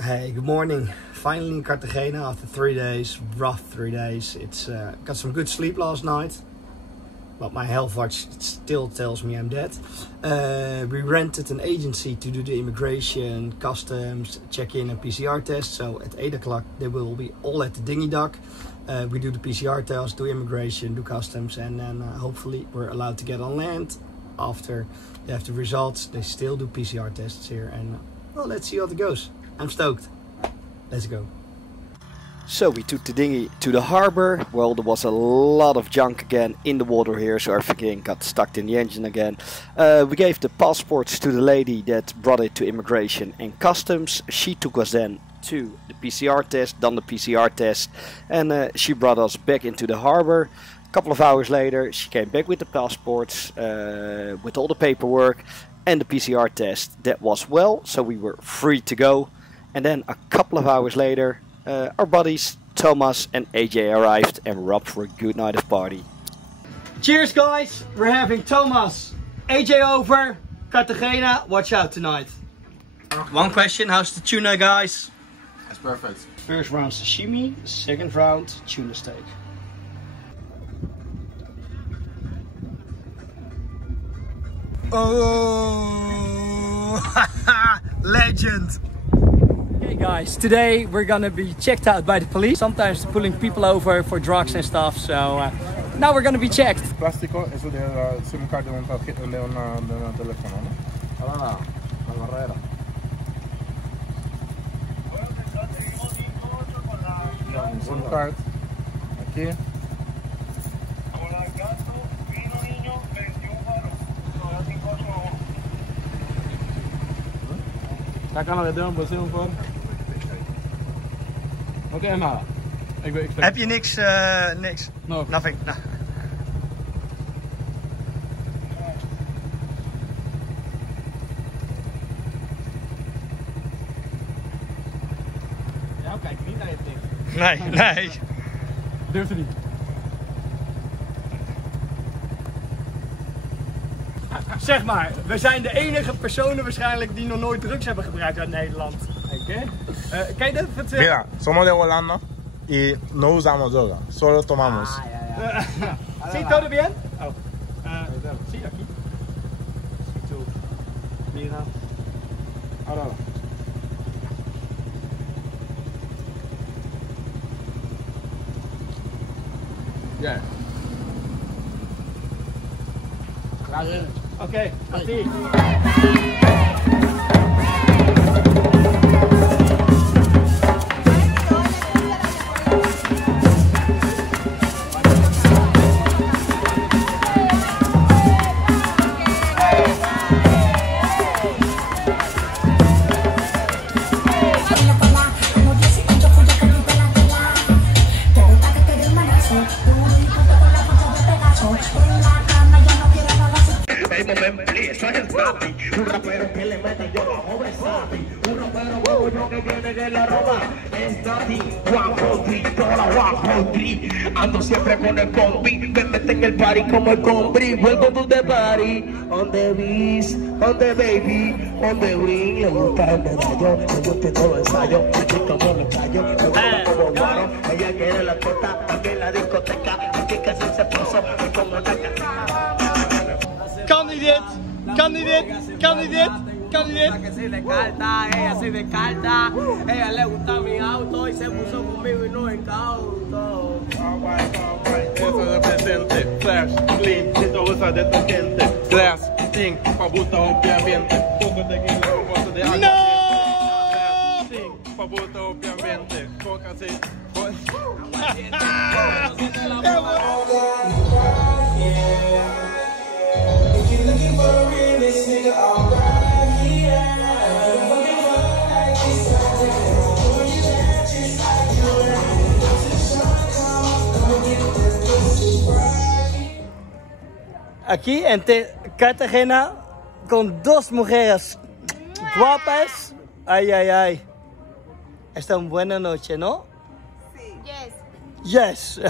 Hey, good morning. Finally in Cartagena after 3 days, rough 3 days. It's got some good sleep last night, but my health watch still tells me I'm dead. We rented an agency to do the immigration, customs, check-in and PCR test. So at 8 o'clock they will be all at the dinghy dock. We do the PCR test, do immigration, do customs, and then hopefully we're allowed to get on land. After they have the results, they still do PCR tests here, and well, let's see how it goes. I'm stoked. Let's go. So we took the dinghy to the harbor. Well, there was a lot of junk again in the water here, so everything got stuck in the engine again. We gave the passports to the lady that brought it to immigration and customs. She took us then to the PCR test, done the PCR test, and she brought us back into the harbor. A couple of hours later, she came back with the passports, with all the paperwork and the PCR test. That was well, so we were free to go. And then a couple of hours later, our buddies Thomas and AJ arrived and we're up for a good night of party. Cheers guys! We're having Thomas, AJ over, Cartagena. Watch out tonight. One question, how's the tuna guys? That's perfect. First round sashimi, second round tuna steak. Oh, legend! Hey guys, today we're gonna be checked out by the police. Sometimes pulling people over for drugs and stuff, so now we're gonna be checked. Plástico, eso de la SIM card de un teléfono, ¿no? Ah, la barrera. SIM card, aquí. Sácalo de un bolsillo voor. Oké, nada. Heb je niks? Niks? No. Nothing. No. Ja, kijk niet naar je ding. Nee. Durf niet. Zeg maar, we zijn de enige personen waarschijnlijk die nog nooit drugs hebben gebruikt uit Nederland. Oké. Kan je dat vertellen? Mira, somos de Holanda y no usamos droga, solo tomamos. Sí, todo bien? Oh. Sí, aquí. Mira. Ahora. Ja. Oké, así. Un rapero que le mete yo bajo versátil. Un rapero como yo que viene de la Roma. Estati, Juanjo Trip, toda la Juanjo Trip. Ando siempre con el combi, me mete en el party como el combi. Welcome to the party, on the beach, on the baby, on the ring. Le gusta el medallo, le gusta todo ensayo. Aquí como me callo, me gusta como guaro. Ella quiere la teta, aquí en la discoteca. Aquí casi se puso como una caca. Kan niet dit? Kan niet dit? Kan niet dit? Kan niet dit? Que se descarta, ella se descarta, ella le gusta mi auto y se puso conmigo y no encauto. Eso represente, flash, clean, esto usa detergente, glass, sting, fabuta obviamente, poco de tequila, un poco de agua. No! Glass, sting, fabuta obviamente, coca sí. Aquí en Cartagena con dos mujeres guapas. Ay, ay, ay. Esta es una buena noche, ¿no? Sí. Yes. Yes.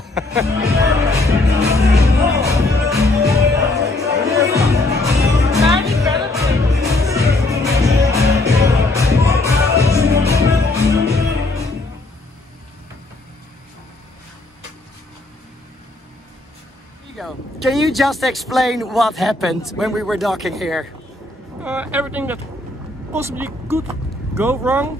Can you just explain what happened when we were docking here? Everything that possibly could go wrong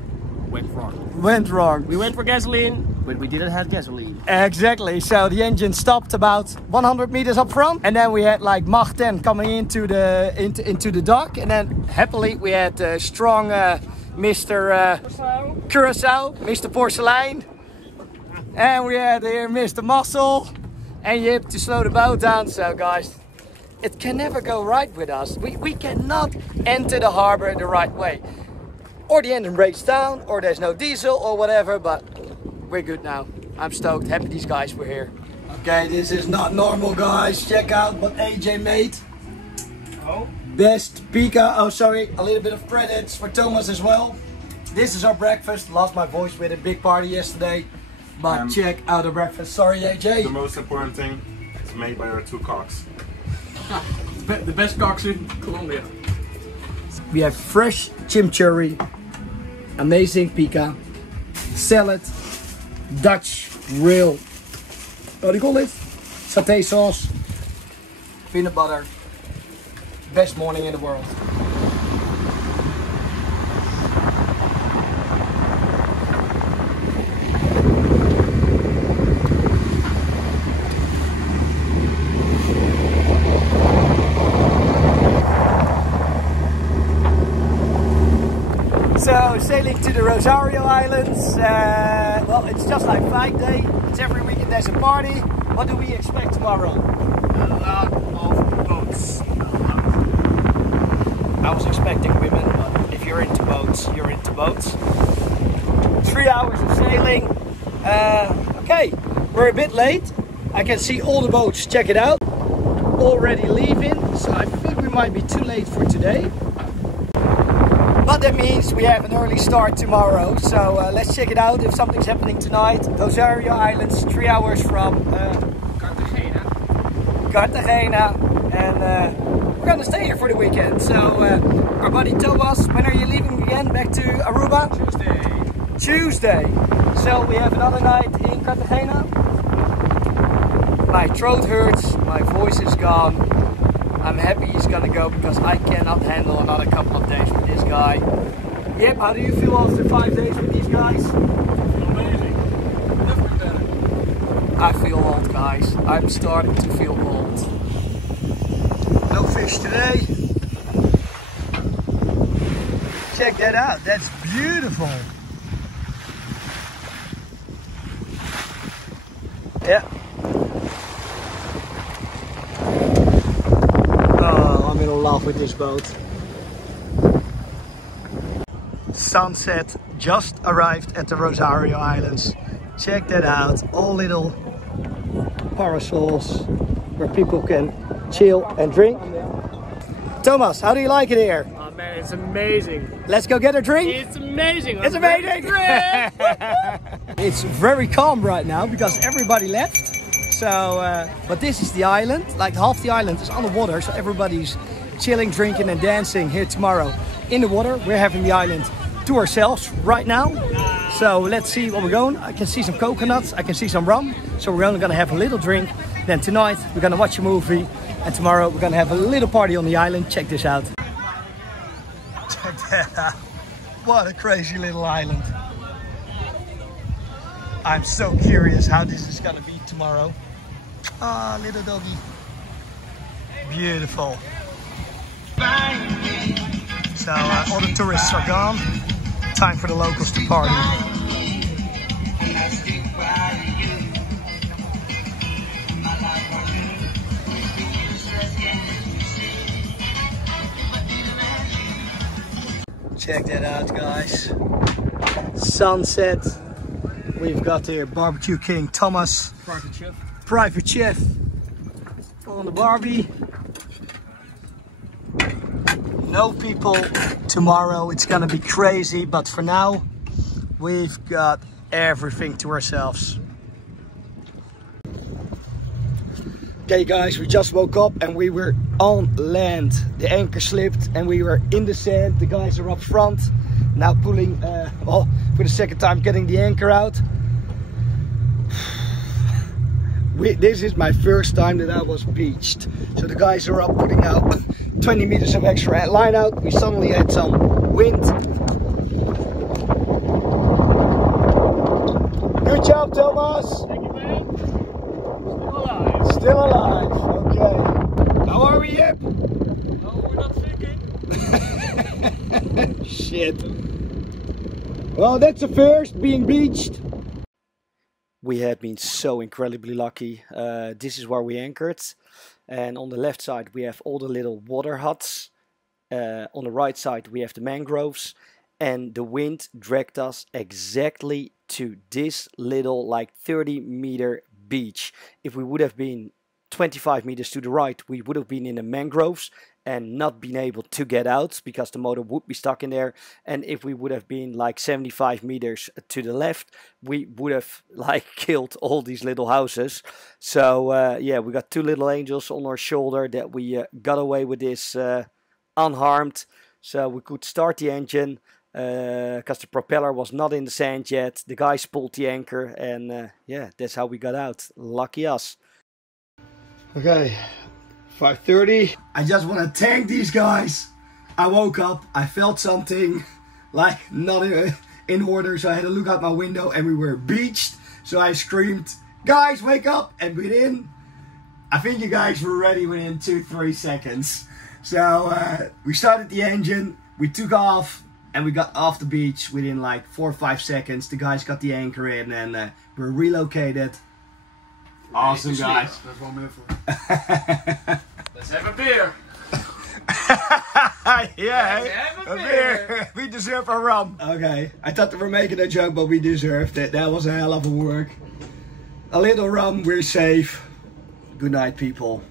went wrong. Went wrong. We went for gasoline, but we didn't have gasoline. Exactly. So the engine stopped about 100 meters up front, and then we had like Mach 10 coming into the dock, and then happily we had strong Mr. Curacao, Mr. Porcelain, and we had here Mr. Muscle and Jip to slow the boat down. So guys, it can never go right with us. We cannot enter the harbor the right way. Or the engine breaks down, or there's no diesel or whatever, but we're good now. I'm stoked, happy these guys were here. Okay, this is not normal, guys. Check out what AJ made. Oh. Best pika, oh sorry, a little bit of credits for Thomas as well. This is our breakfast. Lost my voice with a big party yesterday, but check out the breakfast. Sorry AJ. The most important thing, it's made by our two cocks. The best cocks in Colombia. We have fresh chimichurri, amazing pika, salad, Dutch real, what do you call it? Satay sauce, peanut butter. Best morning in the world. So sailing to the Rosario Islands, well it's just like Flag Day, it's every weekend there's a party. What do we expect tomorrow? A lot of boats. I was expecting women, but if you're into boats, you're into boats. 3 hours of sailing. Okay, we're a bit late. I can see all the boats, check it out. Already leaving, so I think we might be too late for today. But that means we have an early start tomorrow, so let's check it out if something's happening tonight. Rosario Islands, 3 hours from Cartagena, and we're gonna stay here for the weekend. So our buddy Thomas, when are you leaving again? Back to Aruba? Tuesday. So we have another night in Cartagena. My throat hurts, my voice is gone. I'm happy he's gonna go because I cannot handle another couple of days with this guy. Yep, how do you feel after 5 days with these guys? Amazing. Definitely better. I feel old, guys. I'm starting to feel old. No fish today. Check that out. That's beautiful. Yeah. I'm in love with this boat. Sunset just arrived at the Rosario Islands. Check that out. All little parasols where people can chill and drink. Thomas, how do you like it here? Oh man, it's amazing. Let's go get a drink. It's amazing. It's amazing. It's very calm right now because everybody left. So, but this is the island. Like half the island is on the water, so everybody's chilling, drinking, and dancing here tomorrow in the water. We're having the island to ourselves right now. So let's see where we're going. I can see some coconuts. I can see some rum. So we're only gonna have a little drink. Then tonight we're gonna watch a movie, and tomorrow we're gonna have a little party on the island. Check this out. Check that out. What a crazy little island. I'm so curious how this is gonna be tomorrow. Ah, little doggy. Beautiful. So all the tourists are gone. Time for the locals to party. Check that out, guys. Sunset. We've got here Barbecue King Thomas. Private chef on the Barbie. No people tomorrow. It's gonna be crazy, but for now we've got everything to ourselves. Okay guys, we just woke up and we were on land. The anchor slipped and we were in the sand. The guys are up front now pulling, well, for the second time getting the anchor out. This is my first time that I was beached. So the guys are up putting out 20 meters of extra line out. We suddenly had some wind. Good job, Thomas. Thank you, man. Still alive. Still alive. Okay. How are we, Jip? No, we're not sinking. Shit. Well, that's the first, being beached. We had been so incredibly lucky. This is where we anchored. And on the left side we have all the little water huts. On the right side we have the mangroves. And the wind dragged us exactly to this little like 30-meter beach. If we would have been 25 meters to the right, we would have been in the mangroves and not been able to get out because the motor would be stuck in there. And if we would have been like 75 meters to the left, we would have like killed all these little houses. So yeah, we got two little angels on our shoulder that we got away with this unharmed. So we could start the engine because the propeller was not in the sand yet. The guys pulled the anchor and yeah, that's how we got out. Lucky us. Okay, 5:30. I just want to thank these guys. I woke up, I felt something like not in order, so I had to look out my window and we were beached. So I screamed, guys, wake up! And I think you guys were ready within 2-3 seconds. So we started the engine, we took off, and we got off the beach within like 4 or 5 seconds. The guys got the anchor in and we're relocated. Awesome, guys. That's what I'm here for. Let's have a beer. Yeah, Let's have a beer. We deserve a rum. Okay, I thought they were making a joke, but we deserved it. That was a hell of a work. A little rum, we're safe. Good night, people.